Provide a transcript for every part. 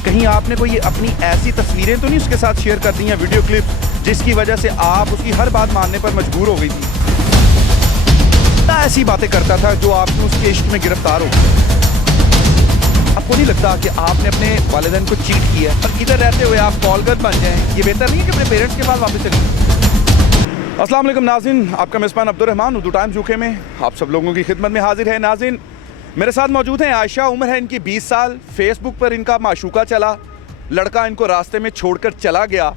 कहीं आपने कोई अपनी ऐसी तस्वीरें तो नहीं उसके साथ शेयर कर दी हैं, वीडियो क्लिप्स, जिसकी वजह से आप उसकी हर बात मानने पर मजबूर हो गई थी? ऐसी बातें करता था जो आपने उसके इश्क में गिरफ्तार हो गए। आपको नहीं लगता कि आपने अपने वालिदैन को चीट किया और इधर रहते हुए आप कॉल गर्ल बन जाएं? ये बेहतर नहीं है कि अपने पेरेंट्स के पास वापस चलिए? अस्सलाम वालेकुम नाज़रीन, आपका मेज़बान अब्दुल रहमान उर्दू टाइम्स यूके में आप सब लोगों की खिदमत में हाजिर है। नाज़रीन, मेरे साथ मौजूद हैं आयशा। उम्र है इनकी 20 साल। फेसबुक पर इनका माशूका चला, लड़का इनको रास्ते में छोड़कर चला गया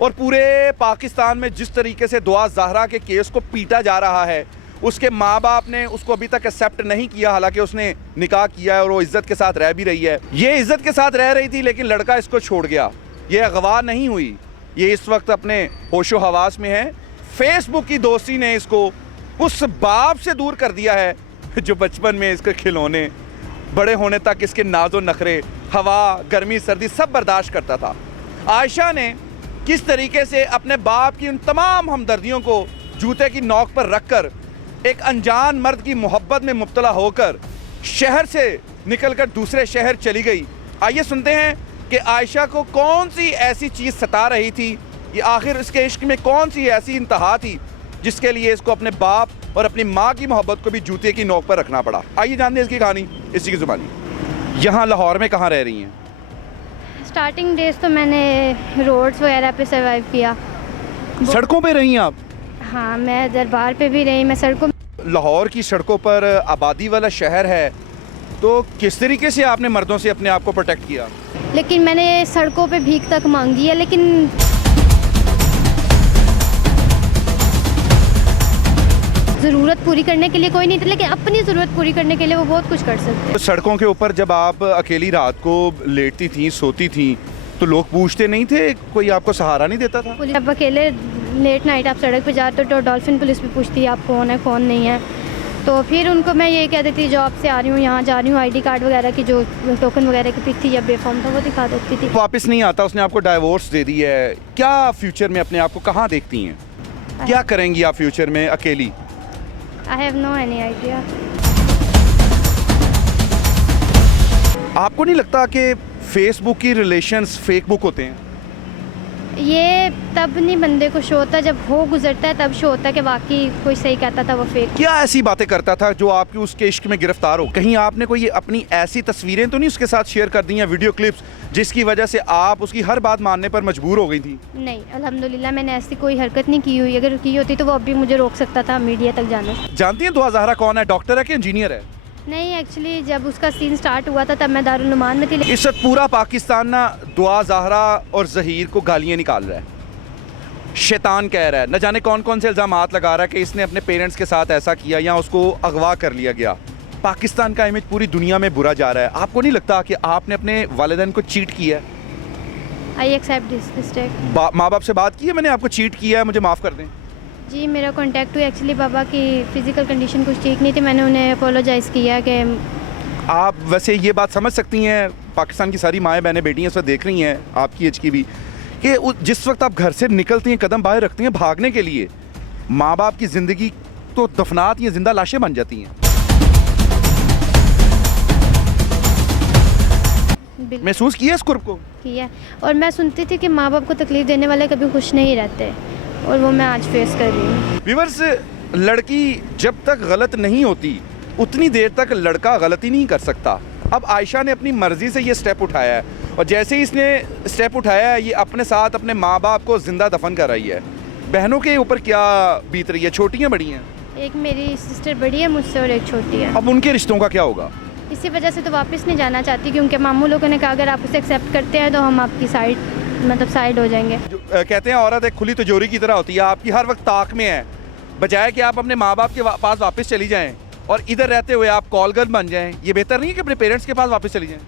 और पूरे पाकिस्तान में जिस तरीके से दुआ ज़हरा के केस को पीटा जा रहा है, उसके माँ बाप ने उसको अभी तक एक्सेप्ट नहीं किया। हालांकि उसने निकाह किया है और वो इज़्ज़त के साथ रह भी रही है। ये इज़्ज़त के साथ रह रही थी लेकिन लड़का इसको छोड़ गया। ये अगवा नहीं हुई, ये इस वक्त अपने होशो हवास में है। फेसबुक की दोस्ती ने इसको उस बाप से दूर कर दिया है जो बचपन में इसके खिलौने, बड़े होने तक इसके नाज़ो नखरे, हवा, गर्मी, सर्दी सब बर्दाश्त करता था। आयशा ने किस तरीके से अपने बाप की उन तमाम हमदर्दियों को जूते की नोक पर रखकर एक अनजान मर्द की मोहब्बत में मुब्तला होकर शहर से निकलकर दूसरे शहर चली गई। आइए सुनते हैं कि आयशा को कौन सी ऐसी चीज़ सता रही थी, ये आखिर इसके इश्क में कौन सी ऐसी इंतहा थी जिसके लिए इसको अपने बाप और अपनी माँ की मोहब्बत को भी जूते की नोक पर रखना पड़ा। आइए जानते हैं इसकी कहानी इसी की ज़ुबानी। यहाँ लाहौर में कहाँ रह रही हैं? स्टार्टिंग डेज तो मैंने रोड्स वगैरह पे सर्वाइव किया। सड़कों पे रही हैं आप? हाँ, मैं दरबार पे भी रही, मैं सड़कों। लाहौर की सड़कों पर आबादी वाला शहर है, तो किस तरीके से आपने मर्दों से अपने आप को प्रोटेक्ट किया? लेकिन मैंने सड़कों पे भीख तक मांगी है, लेकिन ज़रूरत पूरी करने के लिए कोई नहीं था, लेकिन अपनी ज़रूरत पूरी करने के लिए वो बहुत कुछ कर सकते हैं। सड़कों के ऊपर जब आप अकेली रात को लेटती थी, सोती थी, तो लोग पूछते नहीं थे, कोई आपको सहारा नहीं देता था? जब अकेले लेट नाइट आप सड़क पे जाते हो तो डॉल्फिन पुलिस भी पूछती है आप कौन है कौन नहीं है। तो फिर उनको मैं ये कह देती जॉब से आ रही हूँ, यहाँ जा रही हूँ, आईडी कार्ड वगैरह की जो टोकन वगैरह की पिक थी या बेफॉर्म था वो दिखा देती थी। वापस नहीं आता, उसने आपको डाइवोर्स दे दी है। क्या फ्यूचर में अपने आप को कहाँ देखती हैं? क्या करेंगी आप फ्यूचर में अकेली? I have no any idea. आपको नहीं लगता कि फेसबुक की रिलेशंस फेक बुक होते हैं? ये तब नहीं बंदे को शो होता, जब हो गुजरता है तब शो होता है कि वाकई कोई सही कहता था वो फेक। क्या ऐसी बातें करता था जो आपकी उसके इश्क में गिरफ्तार हो? कहीं आपने कोई अपनी ऐसी तस्वीरें तो नहीं उसके साथ शेयर कर दी हैं, वीडियो क्लिप्स, जिसकी वजह से आप उसकी हर बात मानने पर मजबूर हो गई थी? नहीं, अल्हम्दुलिल्लाह मैंने ऐसी कोई हरकत नहीं की हुई। अगर की होती तो वो अभी मुझे रोक सकता था मीडिया तक जाने से। जानती हैं दुआ ज़हरा कौन है? डॉक्टर है कि इंजीनियर है? नहीं, एक्चुअली जब उसका सीन स्टार्ट हुआ था तब मैं दारुल उलूम में थी। इस वक्त पूरा पाकिस्तान ना दुआ ज़हरा और ज़हीर को गालियाँ निकाल रहा है, शैतान कह रहा है, न जाने कौन कौन से इल्ज़ामात लगा रहा है कि इसने अपने पेरेंट्स के साथ ऐसा किया या उसको अगवा कर लिया गया। पाकिस्तान का इमेज पूरी दुनिया में बुरा जा रहा है। आपको नहीं लगता कि आपने अपने वालिदैन को चीट किया है? I accept this mistake. माँ बाप से बात की है मैंने, आपको चीट किया है, मुझे माफ़ कर दें? जी, मेरा कांटेक्ट हुआ। एक्चुअली पापा की फ़िज़िकल कंडीशन कुछ ठीक नहीं थी, मैंने उन्हें अपोलोजाइज़ किया कि आप वैसे ये बात समझ सकती हैं, पाकिस्तान की सारी माएँ बहनें बेटियाँ इस वक्त देख रही हैं, आपकी एज की भी, कि जिस वक्त आप घर से निकलती हैं, कदम बाहर रखती हैं भागने के लिए, माँ बाप की ज़िंदगी तो दफनात ये जिंदा लाशें बन जाती हैं। महसूस किया इस कुर्ब को? किया। और मैं सुनती थी कि माँ बाप को तकलीफ़ देने वाले कभी खुश नहीं रहते, और वो मैं आज फेस कर रही हूँ। व्यूअर्स, लड़की जब तक गलत नहीं होती उतनी देर तक लड़का गलती नहीं कर सकता। अब आयशा ने अपनी मर्ज़ी से ये स्टेप उठाया है, और जैसे ही इसने स्टेप उठाया है, ये अपने साथ अपने माँ बाप को ज़िंदा दफन कर रही है। बहनों के ऊपर क्या बीत रही है? छोटी हैं बड़ी हैं? एक मेरी सिस्टर बड़ी है मुझसे और एक छोटी है। अब उनके रिश्तों का क्या होगा? इसी वजह से तो वापस नहीं जाना चाहती, क्योंकि मामू लोगों ने कहा अगर आप उसे एक्सेप्ट करते हैं तो हम आपकी साइड हो जाएंगे। कहते हैं औरत एक खुली तिजोरी की तरह होती है, आपकी हर वक्त ताक में है। बजाय कि आप अपने माँ बाप के पास वापस चली जाएं और इधर रहते हुए आप कॉल गर्ल बन जाएं, ये बेहतर नहीं है कि अपने पेरेंट्स के पास वापस चली जाएं?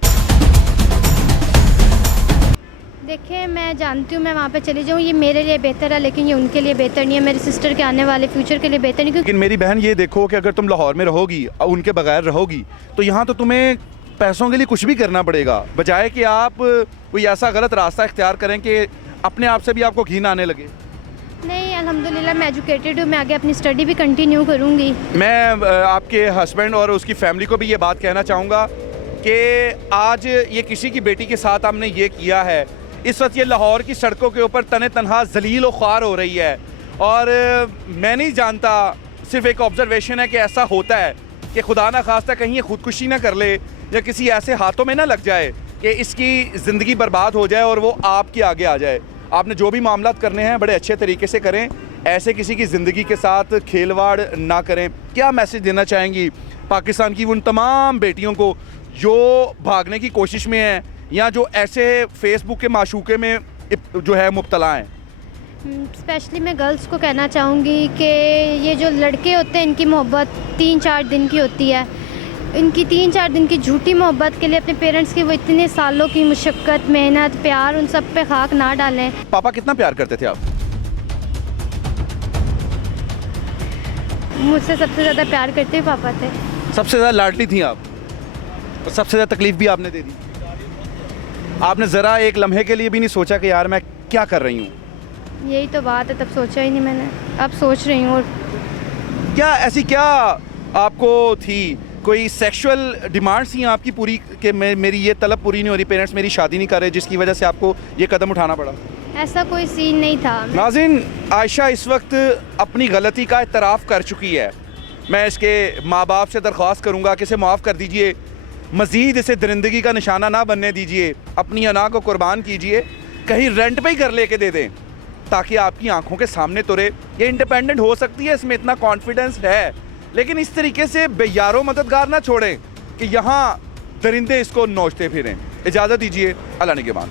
देखिए, मैं जानती हूँ मैं वहाँ पे चली जाऊँ, ये मेरे लिए बेहतर है, लेकिन ये उनके लिए बेहतर नहीं है, मेरी सिस्टर के आने वाले फ्यूचर के लिए बेहतर नहीं। लेकिन मेरी बहन ये देखो कि अगर तुम लाहौर में रहोगी और उनके बगैर रहोगी तो यहाँ तो तुम्हें पैसों के लिए कुछ भी करना पड़ेगा, बजाय कि आप कोई ऐसा गलत रास्ता इख्तियार करें कि अपने आप से भी आपको घिन आने लगे। नहीं, अल्हम्दुलिल्लाह मैं एजुकेटेड हूँ, मैं आगे अपनी स्टडी भी कंटिन्यू करूँगी। मैं आपके हस्बैंड और उसकी फैमिली को भी ये बात कहना चाहूँगा कि आज ये किसी की बेटी के साथ हमने ये किया है। इस वक्त ये लाहौर की सड़कों के ऊपर तने तनहा जलील व ख्वार हो रही है और मैं नहीं जानता, सिर्फ एक ऑब्जर्वेशन है कि ऐसा होता है कि खुदा ना खास्ता कहीं ये खुदकुशी ना कर ले या किसी ऐसे हाथों में ना लग जाए कि इसकी ज़िंदगी बर्बाद हो जाए और वो आपके आगे आ जाए। आपने जो भी मामलात करने हैं बड़े अच्छे तरीके से करें, ऐसे किसी की ज़िंदगी के साथ खेलवाड़ ना करें। क्या मैसेज देना चाहेंगी पाकिस्तान की उन तमाम बेटियों को जो भागने की कोशिश में हैं या जो ऐसे फेसबुक के माशूके में जो है मुब्तला हैं? स्पेशली मैं गर्ल्स को कहना चाहूँगी कि ये जो लड़के होते हैं इनकी मोहब्बत 3-4 दिन की होती है। इनकी 3-4 दिन की झूठी मोहब्बत के लिए अपने पेरेंट्स की वो इतने सालों की मुशक्क़त, मेहनत, प्यार उन सब पे खाक ना डालें। पापा कितना प्यार करते थे आप? मुझसे सबसे ज़्यादा प्यार करते हुए पापा थे। सबसे ज़्यादा लाडली थी आप और सबसे ज़्यादा तकलीफ़ भी आपने दे दी। आपने ज़रा एक लम्हे के लिए भी नहीं सोचा कि यार मैं क्या कर रही हूँ? यही तो बात है, तब सोचा ही नहीं मैंने, अब सोच रही हूँ। और क्या ऐसी क्या आपको थी, कोई सेक्सुअल डिमांड्स थी आपकी पूरी कि मेरी ये तलब पूरी नहीं हो रही, पेरेंट्स मेरी शादी नहीं कर रहे, जिसकी वजह से आपको ये कदम उठाना पड़ा? ऐसा कोई सीन नहीं था। नाज़रीन, आयशा इस वक्त अपनी गलती का इतराफ़ कर चुकी है। मैं इसके माँ बाप से दरख्वास्त करूँगा कि इसे माफ़ कर दीजिए, मज़ीद इसे दरिंदगी का निशाना ना बनने दीजिए, अपनी अना को कुर्बान कीजिए, कहीं रेंट पे ही घर लेके दे दें ताकि आपकी आंखों के सामने तुरे। ये इंडिपेंडेंट हो सकती है, इसमें इतना कॉन्फिडेंस है, लेकिन इस तरीके से बेयारो मददगार ना छोड़ें कि यहाँ दरिंदे इसको नोचते फिरें। इजाज़त दीजिए, अल्लाह निगहबान।